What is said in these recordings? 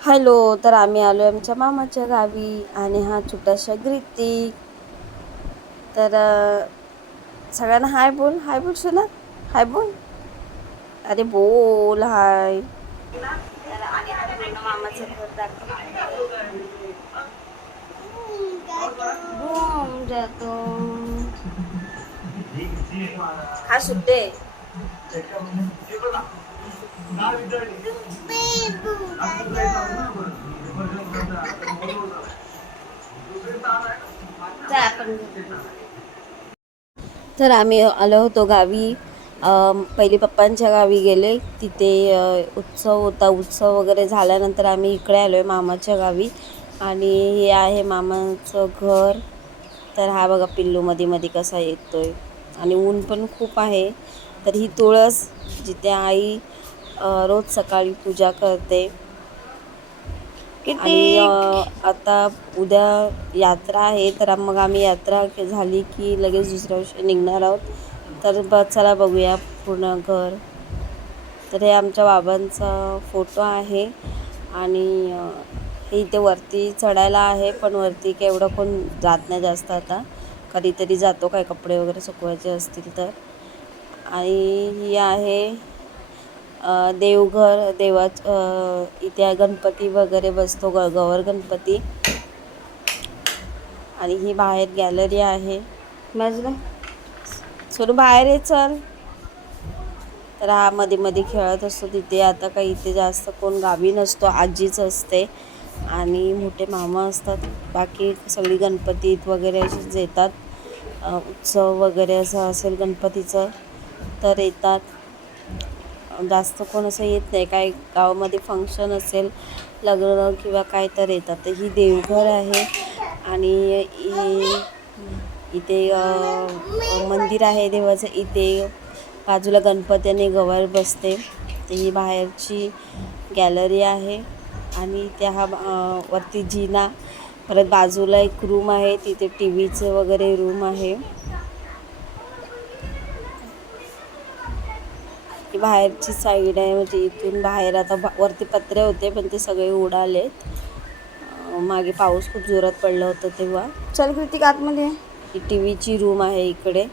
Hello तर आम्ही आलो आमच्या मामाच्या गावी आणि हा छोटासा ग्रीतिक. तर सगळ्यांना हाय बोल हाय बोल सुना हाय बोल. अरे बोल हाय. मामाचं घर दाखव जातो. हा सुट्टे. तर आम्ही आलो होतो गावी. पहिले पप्पांच्या गावी गेले. तिथे उत्सव होता. उत्सव वगैरे झाल्यानंतर आम्ही इकडे आलो आहे मामाच्या गावी. आणि हे आहे मामाचं घर. तर हा बघा पिल्लू मध्ये मध्ये कसा येतोय. आणि ऊन पण खूप आहे. तर ही तुळस जिथे आई रोज सकाळी पूजा करते. आणि अ, आता उद्या यात्रा आहे तर मग आम्ही यात्रा झाली की लगेच दुसऱ्या दिवशी निघणार आहोत. तर ब चला बघूया पूर्ण घर. तर हे आमच्या बाबांचा फोटो आहे आणि हे इथे वरती चढायला आहे पण वरती काय एवढं कोण जात नाही जास्त आता. कधीतरी जातो काय कपडे वगैरे सुकवायचे असतील तर. आणि ही आहे देवघर देवाच इथे गणपती वगैरे बसतो ग गवर गणपती. आणि ही बाहेर गॅलरी आहे. माझं सोनू बाहेर आहे चल. तर हा मध्ये मध्ये खेळत असतो तिथे. आता काही इथे जास्त कोण गावी नसतो आजीच असते. आणि मोठे मामा असतात. बाकी सगळी गणपतीत वगैरे अशीच येतात. उत्सव वगैरे असं असेल गणपतीचं तर येतात. जास्त कोण असं येत नाही. काय गावामध्ये फंक्शन असेल लग्न किंवा काय तर येतात. तर ही देवघर आहे आणि ही इथे मंदिर आहे देवाचं. इथे बाजूला गणपती आणि गवार बसते. तर ही बाहेरची गॅलरी आहे आणि त्या हा वरती जिना. परत बाजूला एक रूम आहे. तिथे टी व्हीचं वगैरे रूम आहे. ही बाहेरची साईड आहे म्हणजे इथून बाहेर आता बा- वरती पत्रे होते पण ते सगळे उडालेत. मागे पाऊस खूप जोरात पडलं होतं तेव्हा. चल कृतिक आतमध्ये ही टी व्हीची रूम आहे इकडे.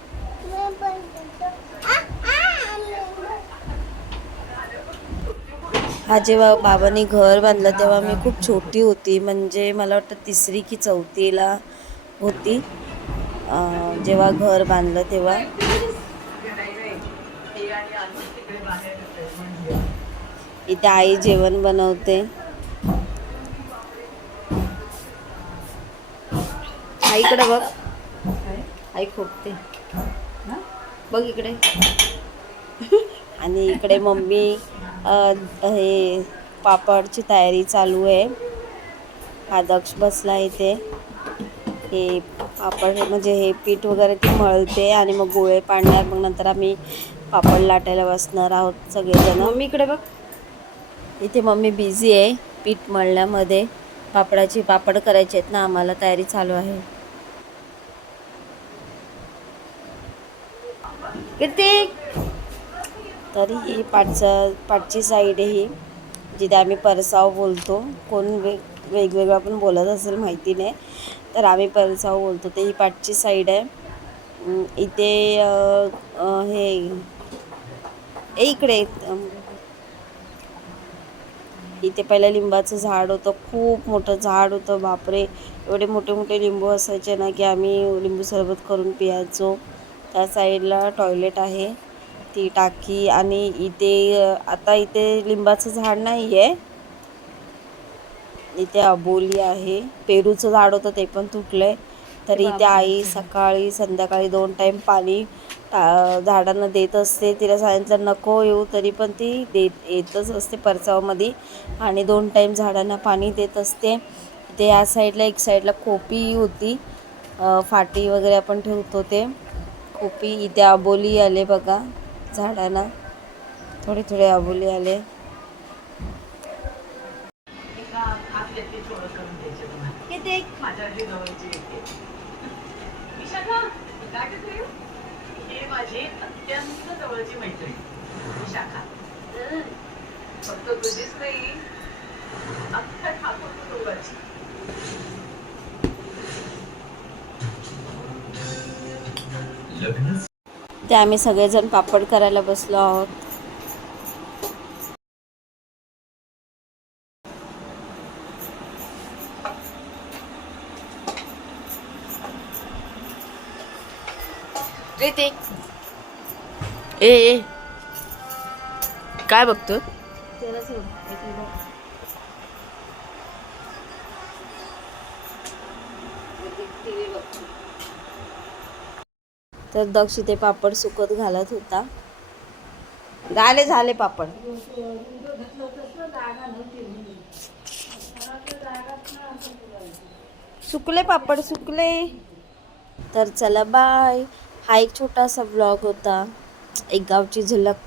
हा जेव्हा बाबांनी घर बांधलं तेव्हा मी खूप छोटी होती. म्हणजे मला वाटतं तिसरी की चौथीला होती. जेव्हा घर बांधलं तेव्हा. इथे आई जेवण बनवते. आईकडे बघ. आई खोपते बघ इकडे. आणि इकडे मम्मी हे पापडची तयारी चालू आहे. हा दक्ष बसला इथे. हे पापड म्हणजे हे पीठ वगैरे ती मळते आणि मग गोळे पाडणार मग नंतर आम्ही पापड लाटायला बसणार आहोत सगळेजण. मम्मी इकडे बघ. इथे मम्मी बिझी आहे पीठ मळण्यामध्ये. पापडाची पापड करायचे आहेत ना आम्हाला तयारी चालू आहे. किती तर ही पाठचा पाठची साईड आहे ही जिथे आम्ही परसाव बोलतो. कोण वेग वेगवेगळा पण बोलत असेल माहिती नाही. रावे परसाव बोलतो ते ही पाठची साईड आहे. इथे हे इकडे इथे पहिलं लिंबाचं झाड होतं खूप मोठं झाड होतं बापरे. एवढे मोठे मोठे लिंबू असायचे ना की आम्ही लिंबू सरबत करून पियायचो. त्या साईडला टॉयलेट आहे ती टाकी आणि इथे आता इथे लिंबाचं झाड नाही आहे इथे अबोली आहे. पेरूचं झाड होतं ते पण तुटलंय. तर इथे आई सकाळी संध्याकाळी दोन टाईम पाणी टा झाडांना देत असते. तिला सांगितलं नको येऊ तरी पण ती देत येतच असते परचावामध्ये आणि दोन टाईम झाडांना पाणी देत असते. इथे या साईडला एक साईडला खोपी होती. फाटी वगैरे आपण ठेवतो ते. खोपी इथे आबोली आले बघा झाडांना. थोडे थोडे आबोली आले. किती ही माझी अत्यंत जवळची मैत्रीण शाखा फक्त तुझीच नाही अख्ख्या देवाची ते आम्ही सगळेजण पापड करायला बसलो आहोत. रे ते ए ए. काय बघतो? तर दक्ष ते पापड सुकत घालत होता. झाले झाले पापड. सुकले पापड सुकले. तर चला बाय. हा एक छोटासा ब्लॉग होता. एक गावची झलक.